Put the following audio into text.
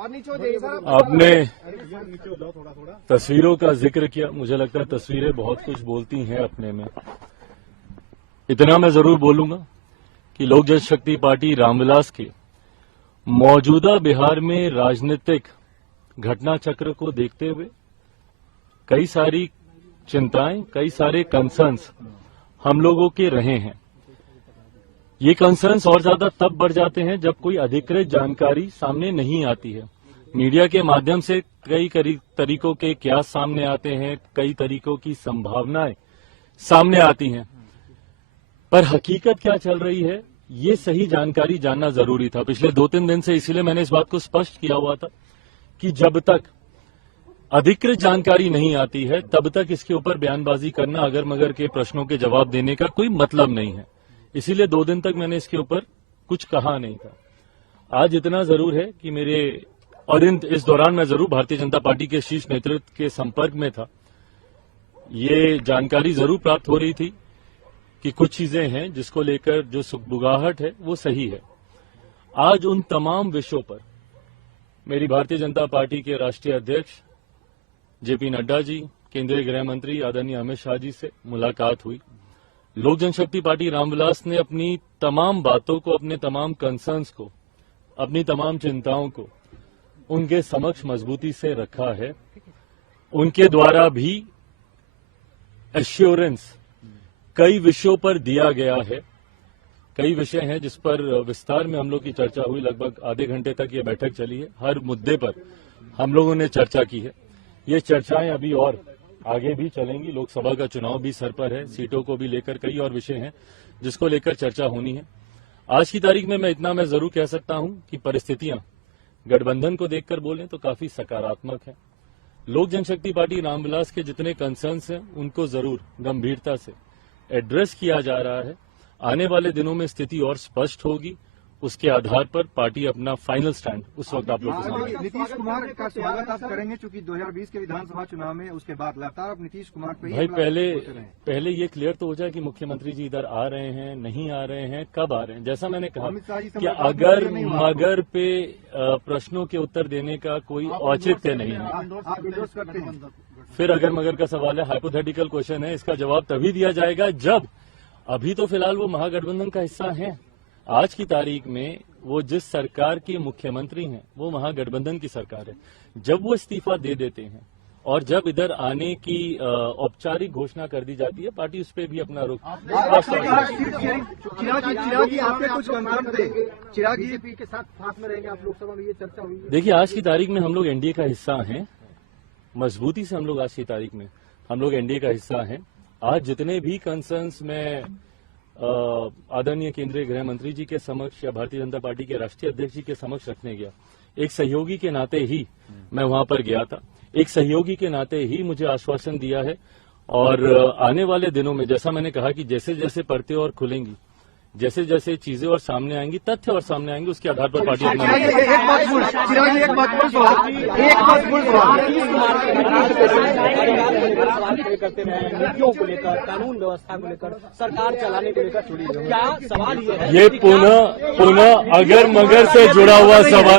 आपने तस्वीरों का जिक्र किया। मुझे लगता है तस्वीरें बहुत कुछ बोलती हैं अपने में। इतना मैं जरूर बोलूंगा कि लोक जनशक्ति पार्टी रामविलास के मौजूदा बिहार में राजनीतिक घटना चक्र को देखते हुए कई सारी चिंताएं, कई सारे कंसर्न्स हम लोगों के रहे हैं। ये कंसर्न्स और ज्यादा तब बढ़ जाते हैं जब कोई अधिकृत जानकारी सामने नहीं आती है। मीडिया के माध्यम से कई तरीकों के क्यास सामने आते हैं, कई तरीकों की संभावनाएं सामने आती हैं, पर हकीकत क्या चल रही है ये सही जानकारी जानना जरूरी था। पिछले 2-3 दिन से इसीलिए मैंने इस बात को स्पष्ट किया हुआ था कि जब तक अधिकृत जानकारी नहीं आती है तब तक इसके ऊपर बयानबाजी करना, अगर मगर के प्रश्नों के जवाब देने का कोई मतलब नहीं है। इसीलिए 2 दिन तक मैंने इसके ऊपर कुछ कहा नहीं था। आज इतना जरूर है कि इस दौरान मैं जरूर भारतीय जनता पार्टी के शीर्ष नेतृत्व के संपर्क में था। ये जानकारी जरूर प्राप्त हो रही थी कि कुछ चीजें हैं जिसको लेकर जो सुगबुगाहट है वो सही है। आज उन तमाम विषयों पर मेरी भारतीय जनता पार्टी के राष्ट्रीय अध्यक्ष जेपी नड्डा जी, केंद्रीय गृह मंत्री आदरणीय अमित शाह जी से मुलाकात हुई। लोक जनशक्ति पार्टी रामविलास ने अपनी तमाम बातों को, अपने तमाम कंसर्न्स को, अपनी तमाम चिंताओं को उनके समक्ष मजबूती से रखा है। उनके द्वारा भी एश्योरेंस कई विषयों पर दिया गया है। कई विषय हैं जिस पर विस्तार में हम लोग की चर्चा हुई। लगभग आधे घंटे तक ये बैठक चली है। हर मुद्दे पर हम लोगों ने चर्चा की है। ये चर्चाएं अभी और आगे भी चलेंगी। लोकसभा का चुनाव भी सर पर है, सीटों को भी लेकर कई और विषय हैं जिसको लेकर चर्चा होनी है। आज की तारीख में मैं जरूर कह सकता हूं कि परिस्थितियां गठबंधन को देखकर बोलें तो काफी सकारात्मक है। लोक जनशक्ति पार्टी रामविलास के जितने कंसर्न्स हैं उनको जरूर गंभीरता से एड्रेस किया जा रहा है। आने वाले दिनों में स्थिति और स्पष्ट होगी। उसके आधार पर पार्टी अपना फाइनल स्टैंड उस वक्त आप लोग के सामने। नीतीश कुमार का स्वागत आप करेंगे चूंकि 2020 के विधानसभा चुनाव में उसके बाद लगातार आप नीतीश कुमार पे भाई पहले ये क्लियर तो हो जाए कि मुख्यमंत्री जी इधर आ रहे हैं, नहीं आ रहे हैं, कब आ रहे हैं। जैसा मैंने कहा कि अगर मगर पे प्रश्नों के उत्तर देने का कोई औचित्य नहीं है। फिर अगर मगर का सवाल है, हाइपोथेटिकल क्वेश्चन है, इसका जवाब तभी दिया जाएगा जब, अभी तो फिलहाल वो महागठबंधन का हिस्सा है। आज की तारीख में वो जिस सरकार के मुख्यमंत्री हैं वो महागठबंधन की सरकार है। जब वो इस्तीफा दे देते हैं और जब इधर आने की औपचारिक घोषणा कर दी जाती है, पार्टी उस पर भी अपना रुख। देखिए, आज की तारीख में हम लोग एनडीए का हिस्सा हैं। मजबूती से हम लोग आज की तारीख में हम लोग एनडीए का हिस्सा हैं। आज जितने भी कंसर्न्स में आदरणीय केंद्रीय गृह मंत्री जी के समक्ष या भारतीय जनता पार्टी के राष्ट्रीय अध्यक्ष जी के समक्ष रखने गया, एक सहयोगी के नाते ही मैं वहां पर गया था। एक सहयोगी के नाते ही मुझे आश्वासन दिया है और आने वाले दिनों में, जैसा मैंने कहा कि जैसे जैसे परतें और खुलेंगी, जैसे जैसे चीजें और सामने आएंगी, तथ्य और सामने आएंगे, उसके आधार पर पार्टी अपना करते रहे नीतियों को लेकर, कानून व्यवस्था को लेकर, सरकार चलाने को लेकर क्या सवाल ये है? ये पुनः अगर मगर से जुड़ा हुआ सवाल